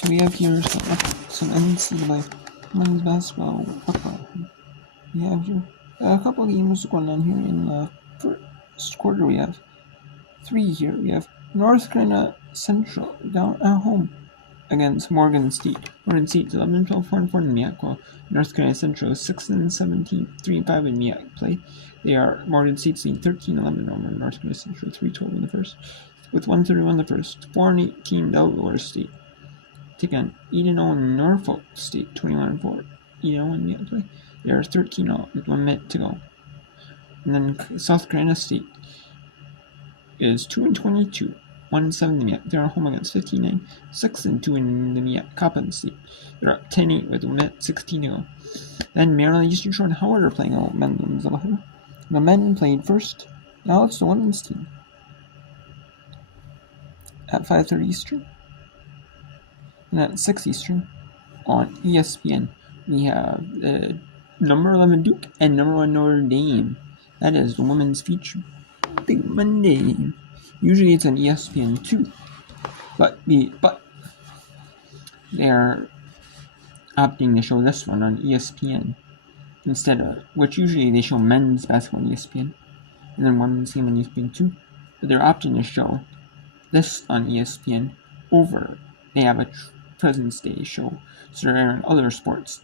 So we have here some NCAA men's basketball football. We have here a couple of games going on here in the first quarter. We have three here. We have North Carolina Central down at home against Morgan State. Morgan State 11, 12, 4, and 4 in the MEAC, while North Carolina Central is 6 and 17, 3 and 5 in MEAC play. They are Morgan State's leading 13, 11 over North Carolina Central, 3, 12 in the first, with 131 in the first, 4 and 18 Delaware State. Take on 8 and 0 Norfolk State, 21 and 4, 8 and 0 in MEAC play. They are 13 0 with 1 minute to go. And then South Carolina State is 2 and 22. 1 and 7 in the MEAC. They're at home against 15-9, 6 and 2 in the MEAC. Coppin State. They're up 10-8 with 1 minute 16 to go. Then Maryland Eastern Shore and Howard are playing out men's doubleheader. The men played first. Now it's the women's team at 5:30 Eastern and at 6 Eastern on ESPN. We have number 11 Duke and number 1 Notre Dame. That is the women's feature. Big Monday. Usually it's on ESPN too, but they're opting to show this one on ESPN instead of, which usually they show men's basketball on ESPN and then women's game on ESPN too, but they're opting to show this on ESPN over. They have a President's Day show, so they're airing other sports,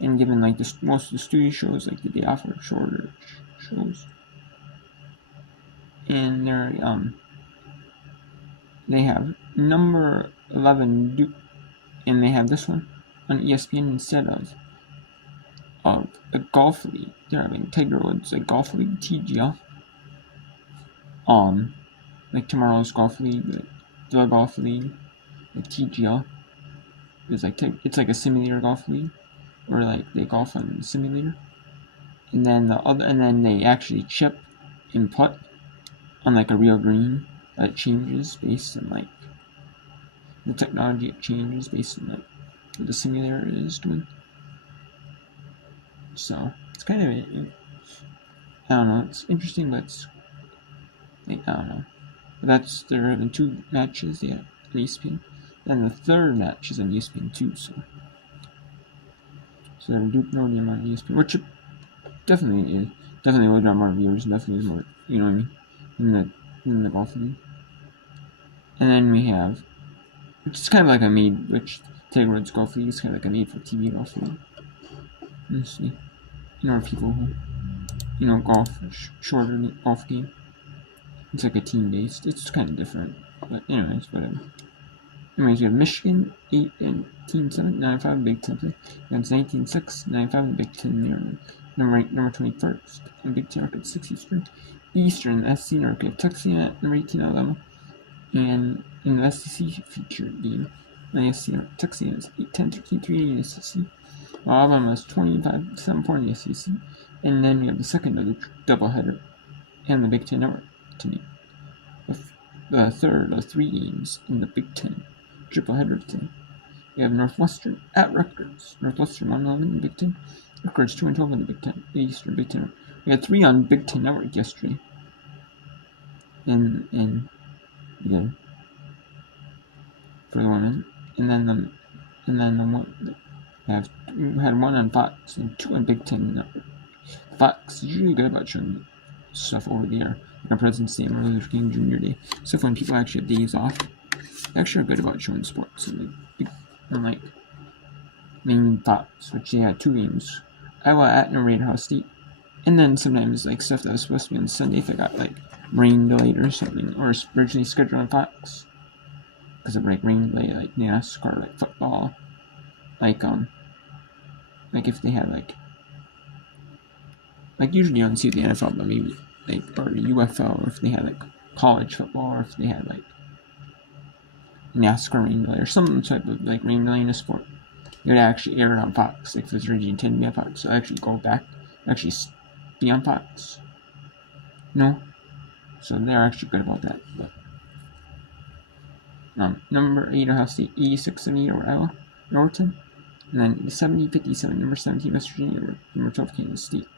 and given like most of the studio shows, like they offer shorter shows. And they have number 11 Duke, and they have this one on ESPN instead of a golf league. They're having Tiger Woods, a golf league TGL. Like tomorrow's golf league, like the golf league, like TGL. It's like a simulator golf league, where like they golf on the simulator, and then they actually chip and putt on like a real green that changes based on like the technology. It changes based on like what the simulator is doing. So it's kind of, I don't know, it's interesting, but it's like, I don't know. But there are the two matches on ESPN, and the third match is on ESPN too. So Duke Notre Dame on ESPN, which it definitely will draw more viewers, definitely more, you know what I mean, in the golf league. And then we have, which is kind of like which Tiger Woods golf league is kind of like a made for TV golf league. Let's see, people who, golf, shorter golf game. It's like a team based. It's kind of different, but anyways, whatever. Anyways, we have Michigan 8 and 7, 9-5 Big Ten play against 19-6, 9-5 Big Ten number 21st and Big Ten record 6 Eastern SC record Texas at number 18 Alabama, and in the SEC featured game, SC Texas is 8-10, 13-3 in the SEC. Alabama is 25-7-4 in the SEC, and then we have the second of the doubleheader and the Big Ten Network to meet. The third of 3 games in the Big Ten triple header today. We have Northwestern at Rutgers. Northwestern 1-11 in the Big Ten. Rutgers 2-12 in the Big Ten. The Eastern Big Ten. We had 3 on Big Ten Network yesterday. And for the women, and then the one we had 1 on Fox and 2 on Big Ten Network. Fox is usually good about showing stuff over the air, like on President's Day and Martin Luther King Jr. Day. So when people actually have days off, they actually are good about showing sports. And like main Fox, which they had 2 games, Iowa at Notre Dame State, and then sometimes like stuff that was supposed to be on Sunday if it got like rain delayed or something, or originally scheduled on Fox because of like rain delay, like NASCAR, like football, like if they had like usually you don't see the NFL, but maybe like or UFL, or if they had like college football, or if they had like NASCAR rain delay or some type of like rain delay in a sport, it would actually air it on Fox, like if it's originally intended to be on Fox, so actually go back, actually be on Fox. No, so they're actually good about that. But number 8 Ohio State 86-78 over Iowa Norton, and then 70-57 number 17 West Virginia over number 12 Kansas State.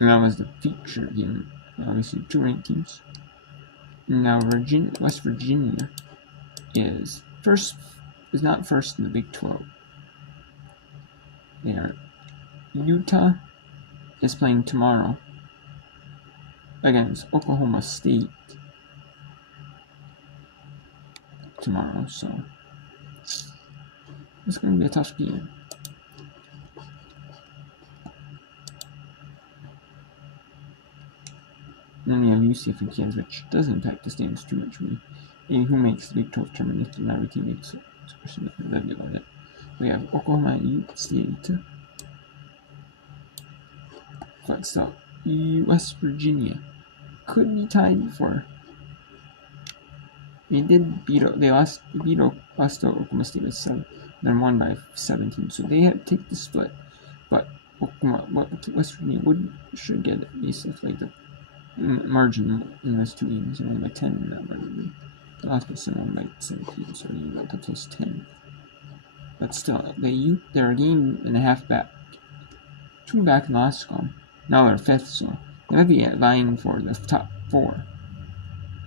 And that was the feature game. Obviously, 2 ranked teams. And now West Virginia is not first in the Big 12. Utah is playing tomorrow against Oklahoma State tomorrow, so it's going to be a tough game. And then you have UCF and Kansas, which doesn't impact the standings too much, really. And who makes the Big 12 tournament if not every team makes it. That'd be about it. We have Oklahoma State. But still, West Virginia could be tied for. They beat Oklahoma State with 7, then won by 17. So they had to take the split, but West Virginia should get at least like the margin in those two games. They won by 10 in that margin. They lost by 7 by 17, so they got to plus 10. But still, they're a game and a half back. 2 back in the last column. Now they're 5th, so they might be vying for the top 4.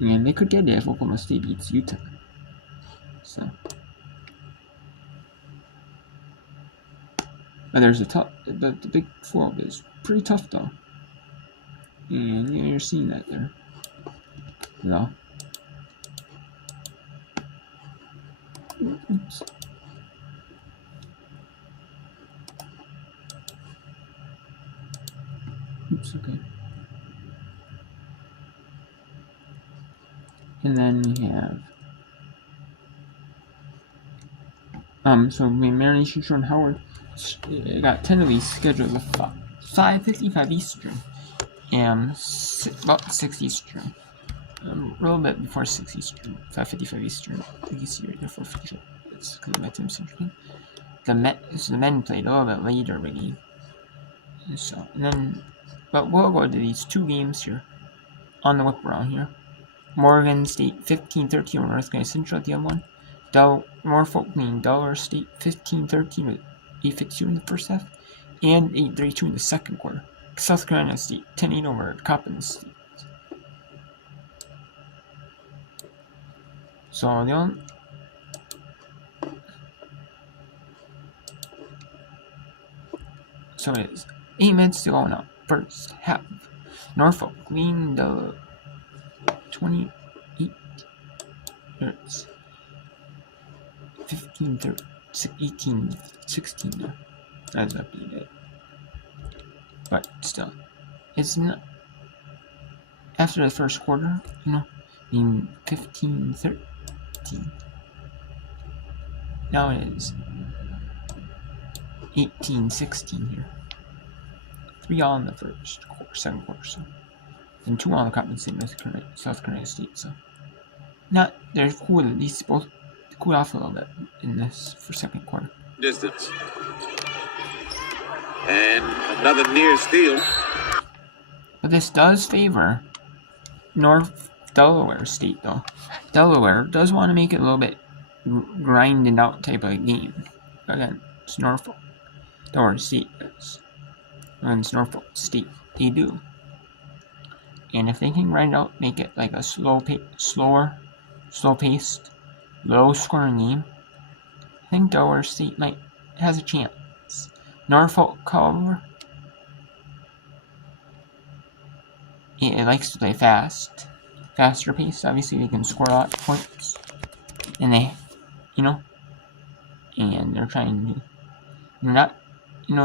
And they could get it if Oklahoma State beats Utah. So, but there's the Big 12 is pretty tough though, and you're seeing that there. Yeah. Oops. Okay. And then we have so Maryland, Central, and Howard got tentatively scheduled at 5:55 Eastern and about 6 Eastern. A little bit before 6 Eastern, 5:55 Eastern. I think it's here, therefore 55. It's because of my time central. The men played a little bit later already. So and then, but we'll go to these 2 games here on the whip around here. Morgan State 15-13 over North Carolina Central at the other one. Norfolk beating Delaware State 15-13 with 8:52 in the first half and 8:32 in the second quarter. South Carolina State 10-8 over Coppin State. So it is 8 minutes to go now. First half. Norfolk leading the 28 minutes. 15, 18, 16 now. That's updated. But still, it's not. After the first quarter, being 15-13. Now it is 18-16 here. 3 all in the second quarter, so. And 2 on the Coppin State, South Carolina State, so. They're cool, at least both cool off a little bit in this for second quarter. Distance. And another near steal. But this does favor North Delaware State, though. Delaware does want to make it a little bit grinded out type of game against Norfolk. Delaware State does. Against Norfolk State, they do. And if they can grind it out, make it like a slow-paced, low-scoring game, I think Delaware State has a chance. Norfolk, however, it likes to play faster pace. Obviously, they can score a lot of points, and and they're trying to,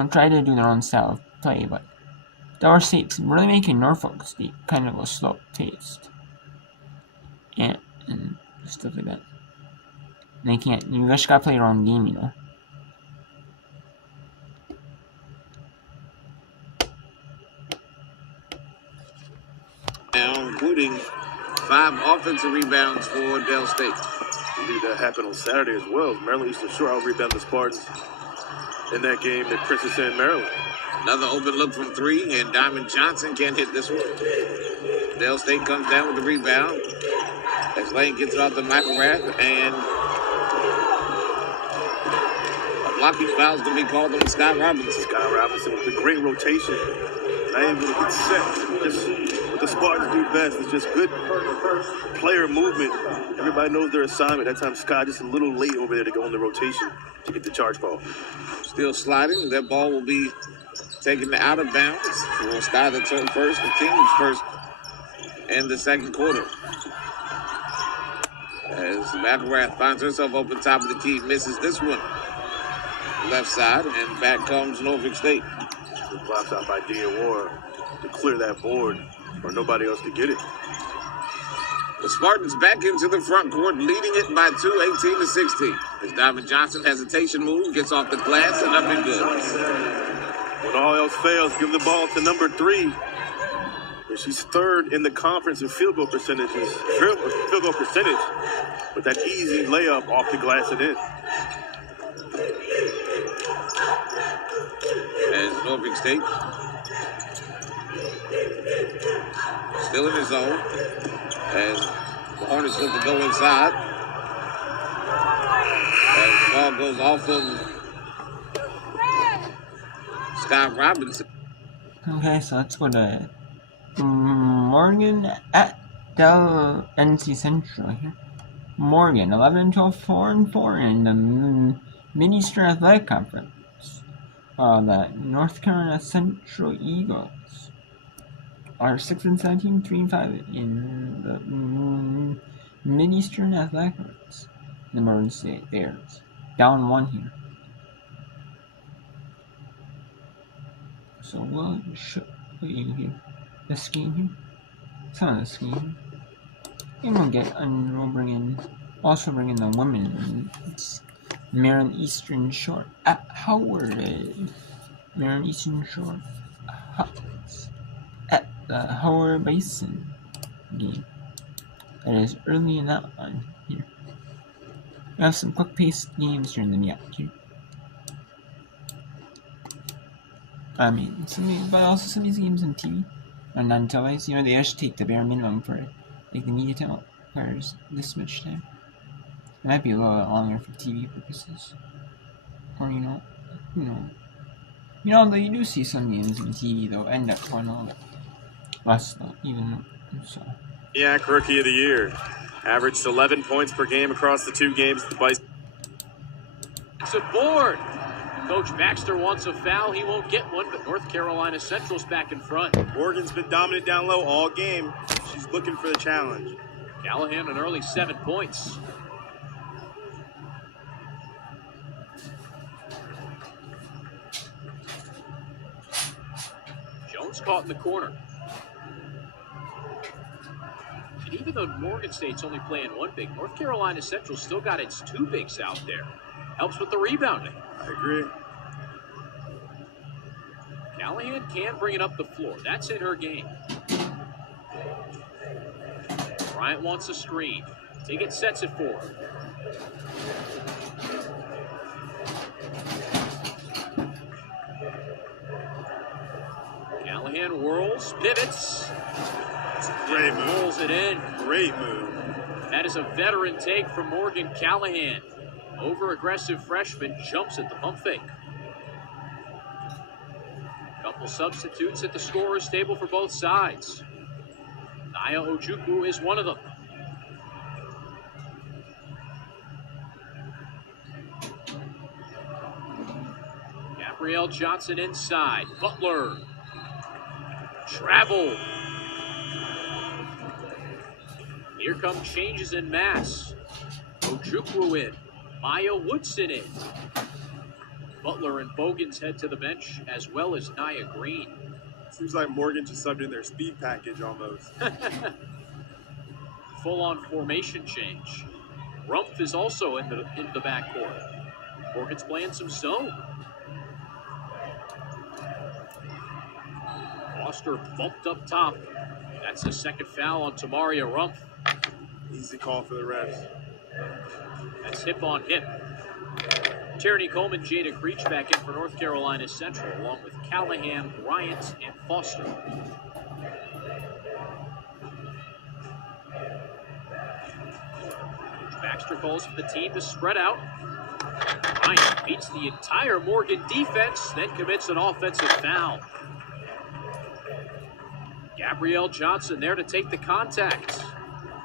try to do their own style of play, but Delaware State's really making Norfolk State kind of a slow-paced, and stuff like that. They can't. You just gotta play your own game, Now, including 5 offensive rebounds for Del State. I believe that happened on Saturday as well. Maryland used to sure out-rebound the Spartans in that game at Princess Anne, Maryland. Another open look from 3, and Diamond Johnson can't hit this one. Del State comes down with the rebound. As Lane gets it off the McElrath, and a blocking foul is going to be called on Scott Robinson. Scott Robinson with a great rotation. Not able to get set. Just what the Spartans do best is just good player movement. Everybody knows their assignment. That time Scott just a little late over there to go on the rotation to get the charge ball. Still sliding. That ball will be taken out of bounds. For Sky the first, the team's first in the second quarter. As McElrath finds herself open top of the key, misses this one. Left side, and back comes Norfolk State. Good blocks out by Diawara to clear that board, or nobody else could get it. The Spartans back into the front court, leading it by 2, 18-16. As Diamond Johnson, hesitation move, gets off the glass and up and good. When all else fails, give the ball to number 3. And she's third in the conference in field goal percentage, with that easy layup off the glass and in. As Norfolk State still in his zone. And the Hornets look to go inside. As the ball goes off of Scott Robinson. Okay, so let's go to Morgan at Del NC Central here. Morgan, 11-12, 4-4 in the Mid-Eastern Athletic Conference. The North Carolina Central Eagles are 6-17, 3-5 in the Mid-Eastern Athletic Conference. The Morgan State Bears down 1 here. So we'll show you here the scheme here. Some of the scheme. And we'll bring in the women's Maryland Eastern Shore at Howard. Maryland Eastern Shore at the Howard Basin game. That is early in that one here. We have some quick-paced games during the meet here. But also some of these games on TV are non-televised. They just take the bare minimum for the media time requires this much time. It might be a little bit longer for TV purposes. Or, though you do see some games on TV, though, end up going a little bit less, though, even so. Yak Rookie of the Year. Averaged 11 points per game across the 2 games. It's a board. Coach Baxter wants a foul. He won't get one, but North Carolina Central's back in front. Morgan's been dominant down low all game. She's looking for the challenge. Callahan an early 7 points. Jones caught in the corner. And even though Morgan State's only playing 1 big, North Carolina Central still got its 2 bigs out there. Helps with the rebounding. I agree. Callahan can bring it up the floor. That's in her game. Bryant wants a screen. Tiggett sets it for her. Callahan whirls, pivots. Great move. Rolls it in. Great move. That is a veteran take from Morgan Callahan. Over-aggressive freshman jumps at the pump fake. Couple substitutes at the scorer's table for both sides. Naya Ojukwu is one of them. Gabrielle Johnson inside. Butler. Travel. Here come changes in mass. Ojukwu in. Maya Woodson in. Butler and Bogans head to the bench, as well as Nia Green. Seems like Morgan just subbed in their speed package almost. Full-on formation change. Rumpf is also in the backcourt. Morgan's playing some zone. Foster bumped up top. That's the second foul on Tamaria Rumpf. Easy call for the refs. That's hip on hip. Tierney Coleman, Jada Creech back in for North Carolina Central, along with Callahan, Bryant, and Foster. Coach Baxter calls for the team to spread out. Bryant beats the entire Morgan defense, then commits an offensive foul. Gabrielle Johnson there to take the contact.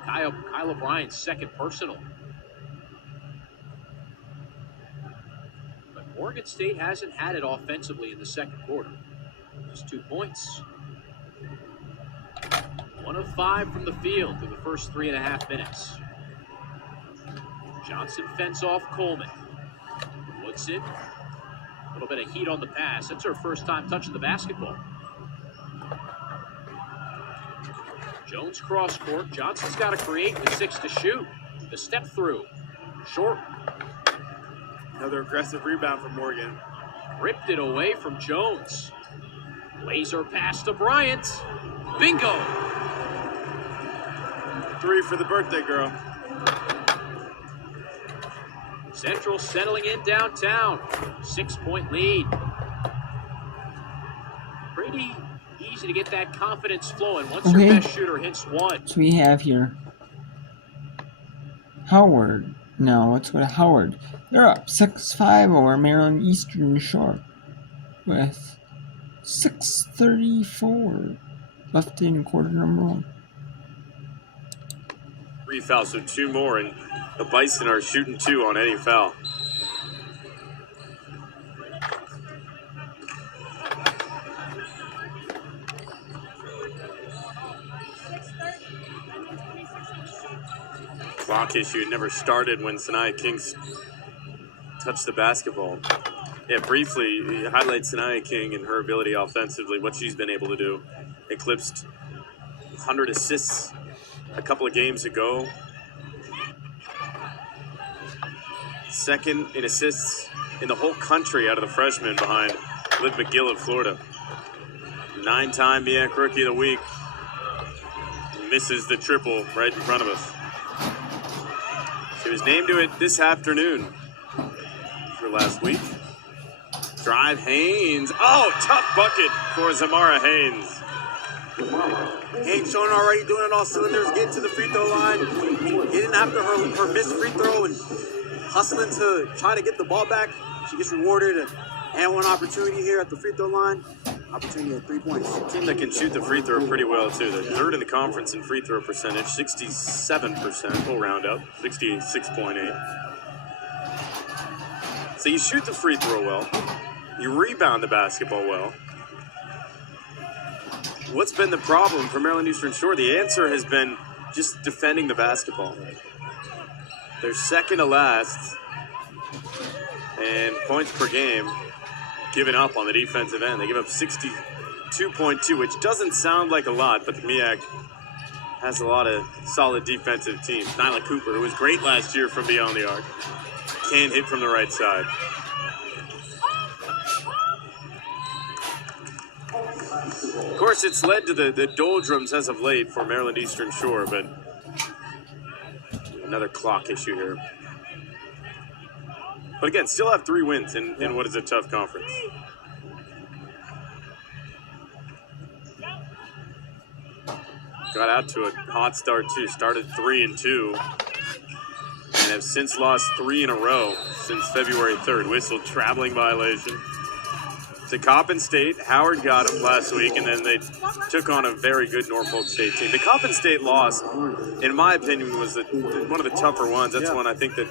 Kyle O'Brien's second personal. But Morgan State hasn't had it offensively in the second quarter. Just 2 points. 1 of 5 from the field through the first 3.5 minutes. Johnson fends off Coleman. Woodson. A little bit of heat on the pass. That's her first time touching the basketball. Jones cross court. Johnson's got to create with 6 to shoot. The step through. Short. Another aggressive rebound from Morgan. Ripped it away from Jones. Laser pass to Bryant. Bingo! 3 for the birthday girl. Central settling in downtown. 6-point lead. Pretty easy to get that confidence flowing once your best shooter hits one. So we have here Howard. No, let's go to Howard. They're up 6-5 over Maryland Eastern Shore with 6:34 left in quarter number 1. 3 fouls, so 2 more, and the Bison are shooting 2 on any foul. Clock issue never started when Sanaya Kings touched the basketball. Yeah, briefly, highlight Sanaya King and her ability offensively, what she's been able to do. Eclipsed 100 assists a couple of games ago. Second in assists in the whole country out of the freshmen behind Liv McGill of Florida. 9-time MEAC Rookie of the Week. Misses the triple right in front of us. She was named to it this afternoon for last week. Drive Haynes. Oh, tough bucket for Zamara Haynes. Haynes showing already doing it all cylinders, getting to the free throw line, getting after her missed free throw and hustling to try to get the ball back. She gets rewarded and one opportunity here at the free throw line. Opportunity at 3 points. Team that can shoot the free throw pretty well too. They're third in the conference in free throw percentage, 67%. We'll round up, 66.8. So you shoot the free throw well, you rebound the basketball well. What's been the problem for Maryland Eastern Shore? The answer has been just defending the basketball. They're second to last in points per game given up on the defensive end. They give up 62.2, which doesn't sound like a lot, but the MEAC has a lot of solid defensive teams. Nyla Cooper, who was great last year from beyond the arc, can't hit from the right side. Of course, it's led to the doldrums as of late for Maryland Eastern Shore, but another clock issue here. But again, still have 3 wins in what is a tough conference. Got out to a hot start too. Started 3-2 and have since lost 3 in a row since February 3rd. Whistle traveling violation. To Coppin State, Howard got them last week, and then they took on a very good Norfolk State team. The Coppin State loss, in my opinion, was one of the tougher ones. That's one I think that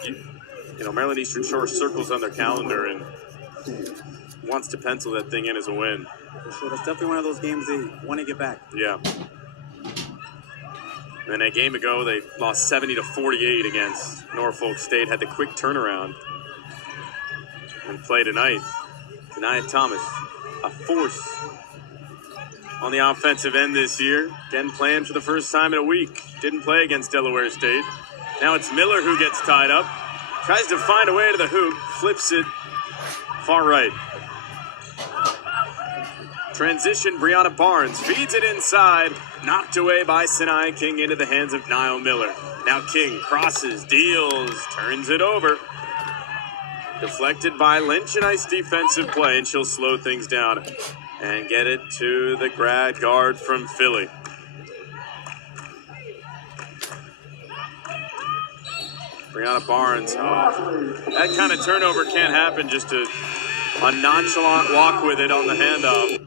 Maryland Eastern Shore circles on their calendar and wants to pencil that thing in as a win. For sure, that's definitely one of those games they want to get back. Yeah. And then a game ago, they lost 70-48 against Norfolk State. Had the quick turnaround and play tonight. Kanaya Thomas, a force on the offensive end this year. Again, playing for the first time in a week. Didn't play against Delaware State. Now it's Miller who gets tied up. Tries to find a way to the hoop. Flips it far right. Transition, Brianna Barnes feeds it inside. Knocked away by Sanaya King into the hands of Niall Miller. Now King crosses, deals, turns it over. Deflected by Lynch. A nice defensive play, and she'll slow things down and get it to the grad guard from Philly. Brianna Barnes. Oh, that kind of turnover can't happen. Just a nonchalant walk with it on the handoff.